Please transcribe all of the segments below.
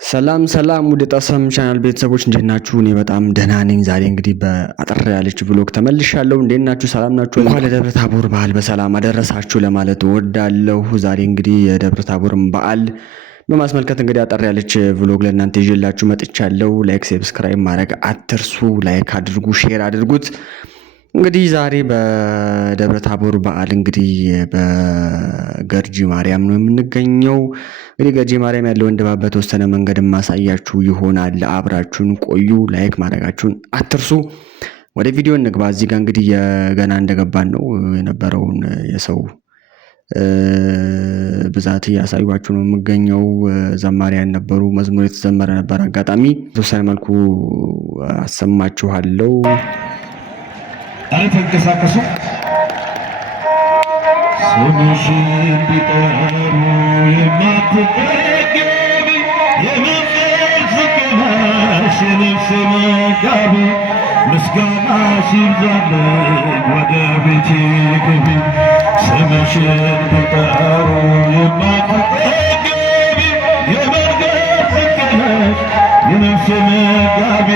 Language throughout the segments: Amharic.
ሰላም ሰላም ወደ ጣሰም ቻናል ቤተሰቦች እንዴት ናችሁ? እኔ በጣም ደህና ነኝ። ዛሬ እንግዲህ በአጠር ያለች ብሎግ ተመልሻለሁ። እንዴት ናችሁ? ሰላም ናችሁ? እንኳን ለደብረ ታቦር በዓል በሰላም አደረሳችሁ ለማለት እወዳለሁ። ዛሬ እንግዲህ የደብረ ታቦርን በዓል በማስመልከት እንግዲህ አጠር ያለች ብሎግ ለእናንተ ይዤላችሁ መጥቻለሁ። ላይክ፣ ሰብስክራይብ ማድረግ አትርሱ። ላይክ አድርጉ፣ ሼር አድርጉት። እንግዲህ ዛሬ በደብረ ታቦር በዓል እንግዲህ በገርጂ ማርያም ነው የምንገኘው። እንግዲህ ገርጂ ማርያም ያለውን ድባብ በተወሰነ መንገድ ማሳያችሁ ይሆናል። አብራችሁን ቆዩ። ላይክ ማድረጋችሁን አትርሱ። ወደ ቪዲዮ እንግባ። እዚህ ጋር እንግዲህ የገና እንደገባን ነው የነበረውን የሰው ብዛት እያሳዩችሁ ነው የምገኘው። ዘማሪያን ነበሩ፣ መዝሙር የተዘመረ ነበር። አጋጣሚ በተወሰነ መልኩ አሰማችኋለሁ። ተንቀሳቀሱ። ስምሽን ቢጠሩ የማትጠገቢ የመንፈስ ቅናሽ የነፍስ መጋቢ ምስጋናሽ ይብዛልኝ ወደ ቤቴ ግቢ። ስምሽን ቢጠሩ የማትጠገቢ የመንፈስ ቅናሽ የነፍስ መጋቢ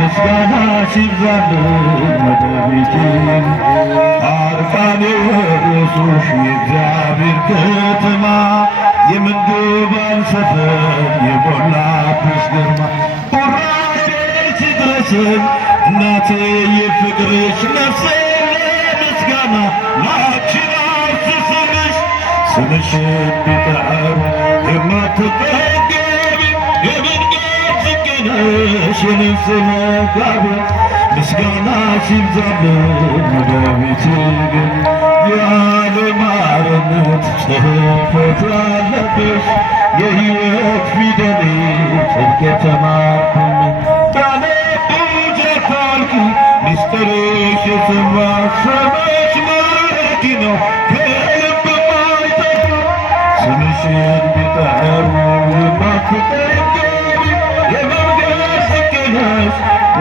ምስጋናሽ ይብዛልኝ ወደ ቤቴ። አርቃኔ ወረሱሽ የእግዚአብሔር ከተማ የምንዱባን ሰፈር የሞላብሽ ግርማ። ቡራኬሽ ይድረሰኝ እናቴ የፍቅርሽ ነፍሴ ለምስጋና ላንቺን አፍስስልሽ። ስምሽን ቢጠሩ የማትጠገቢ የመንገድ ዝቅነሽ የነፍስ መጋቢ ምስጋናሽ ይብዛልኝ ወደ ቤቴ ግቢ። የዓለም አርነት ጽሕፈት ያለብሽ የሕይወት ፊደሌ ጽድቅ የተማርኩኝ ባነብሽ አታልቂ ሚስጥርሽ የሰማ ስምሽ ማራኪ ነው ከልብ የማይጠፋ። ስምሽን ቢጠሩ የማትጠገቢ የመንገድ ዝቅነሽ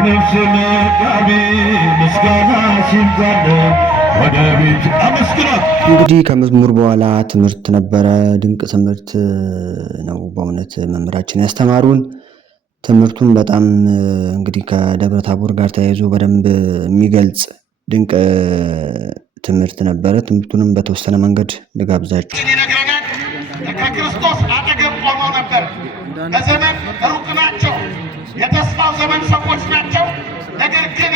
ነፍስ መጋቢ ምስጋናሽ ይብዛልኝ ወደ ቤት አመስግናት። እንግዲህ ከመዝሙር በኋላ ትምህርት ነበረ። ድንቅ ትምህርት ነው በእውነት መምህራችን ያስተማሩን። ትምህርቱን በጣም እንግዲህ ከደብረ ታቦር ጋር ተያይዞ በደንብ የሚገልጽ ድንቅ ትምህርት ነበረ። ትምህርቱንም በተወሰነ መንገድ ልጋብዛችሁ። ይነግረናል። ከክርስቶስ አጠገብ ቆመው ነበር። በዘመን ሩቅ ናቸው፣ የተስፋው ዘመን ሰዎች ናቸው። ነገር ግን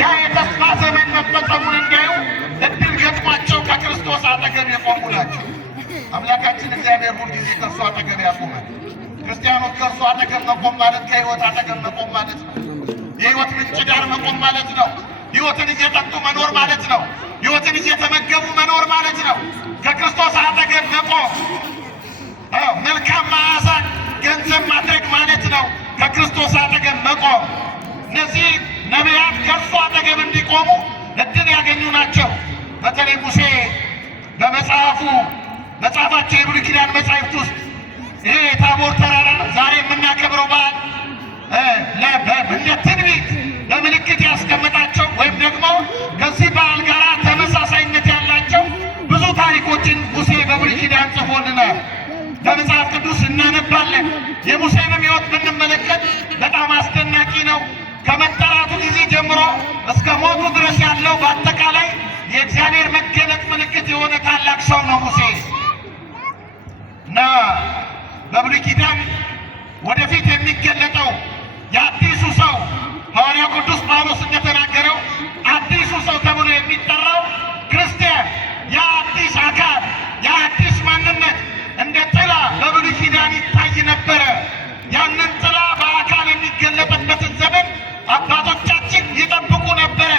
ያ የተስፋ ዘመን መፈጸሙን እንዲያዩ እድል ገጥሟቸው ከክርስቶስ አጠገብ የቆሙ ናቸው። አምላካችን እግዚአብሔር ሁልጊዜ ከእርሱ አጠገብ ያቆማል። ክርስቲያኖች ከእርሱ አጠገብ መቆም ማለት ከሕይወት አጠገብ መቆም ማለት ነው። የሕይወት ምንጭ ዳር መቆም ማለት ነው። ሕይወትን እየጠጡ መኖር ማለት ነው። ሕይወትን እየተመገቡ መኖር ማለት ነው። ከክርስቶስ አጠገብ መቆም መልካም መዓዛ ገንዘብ ማድረግ ማለት ነው። ከክርስቶስ አጠገብ መቆም እነዚህ ነቢያት ከእርሱ አጠገብ እንዲቆሙ እድል ያገኙ ናቸው። በተለይ ሙሴ በመጽሐፋቸው የብሉይ ኪዳን መጻሕፍት ውስጥ ይሄ የታቦር ተራራ ዛሬ የምናከብረው በዓል እንደ ትንቢት በምልክት ያስቀመጣቸው ወይም ደግሞ ከዚህ በዓል ጋር ተመሳሳይነት ያላቸው ብዙ ታሪኮችን ሙሴ በብሉይ ኪዳን ጽፎልናል። በመጽሐፍ ቅዱስ እናነባለን። የሙሴንም ሕይወት ብንመለከት በጣም አስደናቂ ነው። ከመጠራቱ ጊዜ ጀምሮ እስከ ሞቱ ድረስ ያለው በአጠቃላይ የእግዚአብሔር መገለጥ ምልክት የሆነ ታላቅ ሰው ነው ሙሴ እና በብሉይ ኪዳን ወደፊት የሚገለጠው የአዲሱ ሰው ሐዋርያው ቅዱስ ጳውሎስ እንደተናገረው አዲሱ ሰው ተብሎ የሚጠራው ክርስቲያን የአዲስ አካል የአዲስ ማንነት እንደ ጥላ በብሉይ ኪዳን ይታይ ነበረ። ያንን ጥላ በአካል የሚገለጥበትን ዘመን አባቶቻችን ይጠብቁ ነበረ።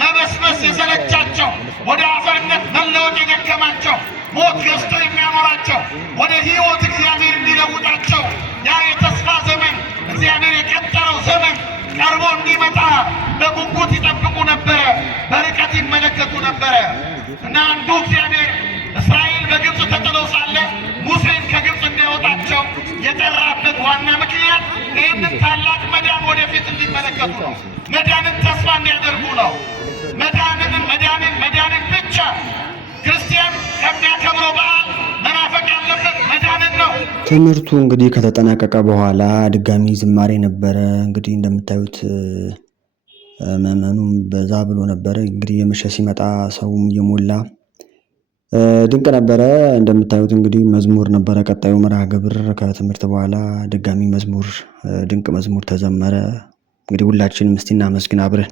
መበስበስ የሰለቻቸው፣ ወደ አፈርነት መለወጥ የደከማቸው፣ ሞት ገዝቶ የሚያኖራቸው ወደ ሕይወት እግዚአብሔር እንዲለውጣቸው ያ የተስፋ ዘመን እግዚአብሔር የቀጠረው ዘመን ቀርቦ እንዲመጣ በጉጉት ይጠብቁ ነበረ። በርቀት ይመለከቱ ነበረ እና አንዱ እግዚአብሔር እስራኤል በግብፅ ተጥለው ሳለ ሙሴን ከግብፅ እንዲያወጣቸው የጠራበት ዋና ምክንያት ይህንን ታላቅ መዳን ወደፊት እንዲመለከቱ ነው። መዳንን ተስፋ እንዲያደርጉ ነው። መዳንን ብቻ ክርስቲያን ከሚያከብረው በዓል መናፈቅ ያለበት መዳንን ነው። ትምህርቱ እንግዲህ ከተጠናቀቀ በኋላ ድጋሚ ዝማሬ ነበረ። እንግዲህ እንደምታዩት ምዕመኑም በዛ ብሎ ነበረ። እንግዲህ የመሸ ሲመጣ ሰውም እየሞላ ድንቅ ነበረ። እንደምታዩት እንግዲህ መዝሙር ነበረ። ቀጣዩ መርሃ ግብር ከትምህርት በኋላ ድጋሚ መዝሙር፣ ድንቅ መዝሙር ተዘመረ። እንግዲህ ሁላችንም እስቲ እናመስግን አብረን።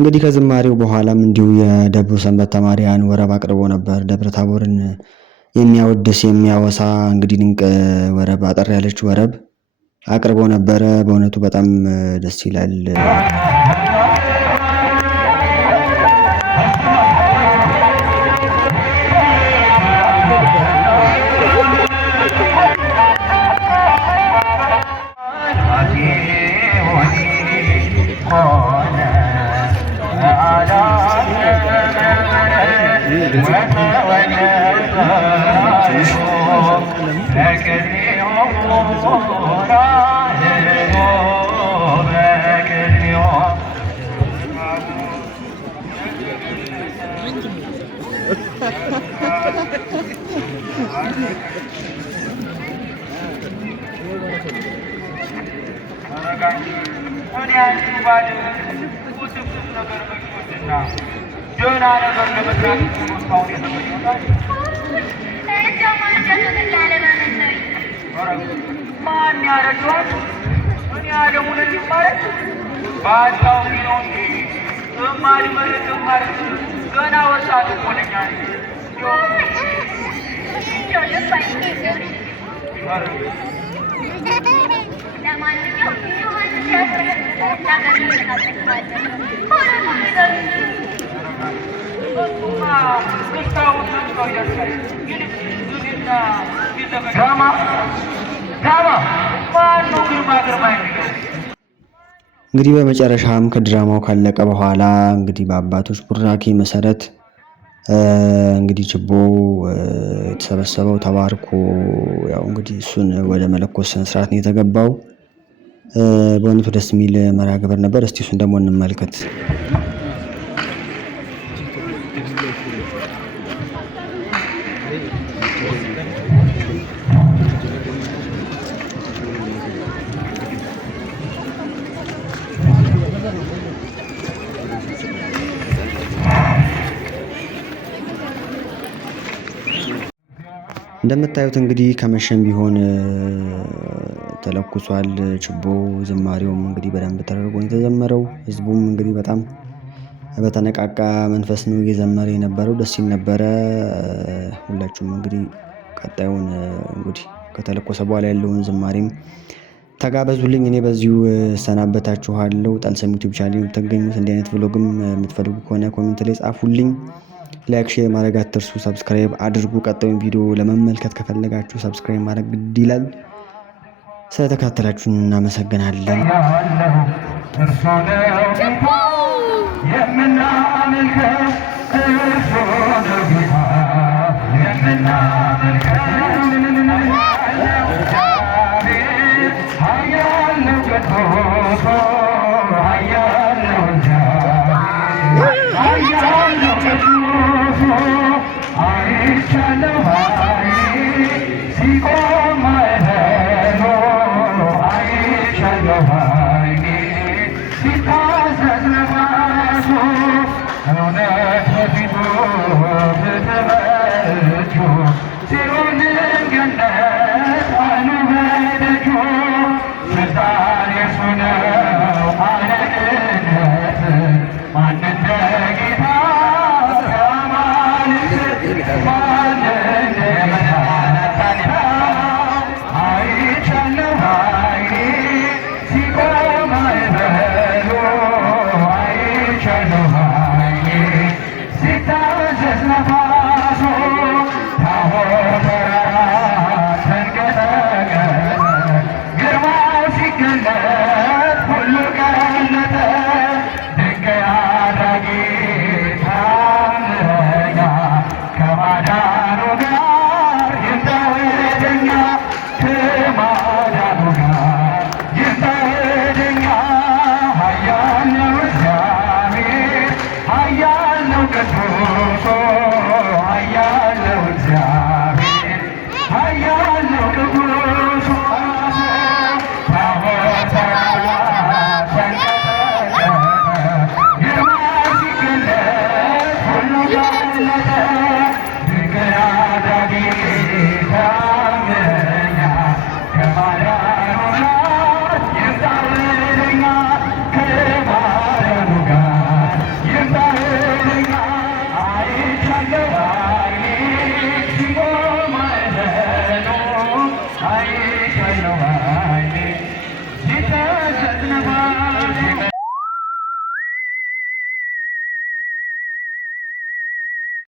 እንግዲህ ከዝማሬው በኋላም እንዲሁ የደብሩ ሰንበት ተማሪያን ወረብ አቅርቦ ነበር። ደብረ ታቦርን የሚያወድስ የሚያወሳ እንግዲህ ድንቅ ወረብ፣ አጠር ያለች ወረብ አቅርቦ ነበረ። በእውነቱ በጣም ደስ ይላል። ጋማ ማነው ግርማ ግርማ የሚለው? እንግዲህ በመጨረሻም ከድራማው ካለቀ በኋላ እንግዲህ በአባቶች ቡራኬ መሰረት እንግዲህ ችቦ የተሰበሰበው ተባርኮ ያው እንግዲህ እሱን ወደ መለኮስ ስነ ስርዓት ነው የተገባው። በእውነቱ ደስ የሚል መርሃ ግብር ነበር። እስቲ እሱን ደግሞ እንመልከት። እንደምታዩት እንግዲህ ከመሸም ቢሆን ተለኩሷል ችቦ። ዝማሬውም እንግዲህ በደንብ ተደርጎ የተዘመረው። ህዝቡም እንግዲህ በጣም በተነቃቃ መንፈስ ነው እየዘመረ የነበረው። ደስ ሲል ነበረ። ሁላችሁም እንግዲህ ቀጣዩን እንግዲህ ከተለኮሰ በኋላ ያለውን ዝማሬም ተጋበዙልኝ። እኔ በዚሁ ሰናበታችኋለሁ። ጣልሰም ዩቲዩብ ቻናል የምትገኙት እንዲህ አይነት ብሎግም የምትፈልጉ ከሆነ ኮሜንት ላይ ጻፉልኝ። ላይክ ሼር ማድረግ አትርሱ። ሰብስክራይብ አድርጉ። ቀጣዩን ቪዲዮ ለመመልከት ከፈለጋችሁ ሰብስክራይብ ማድረግ ግድ ይላል። ስለተከታተላችሁን እናመሰግናለን። I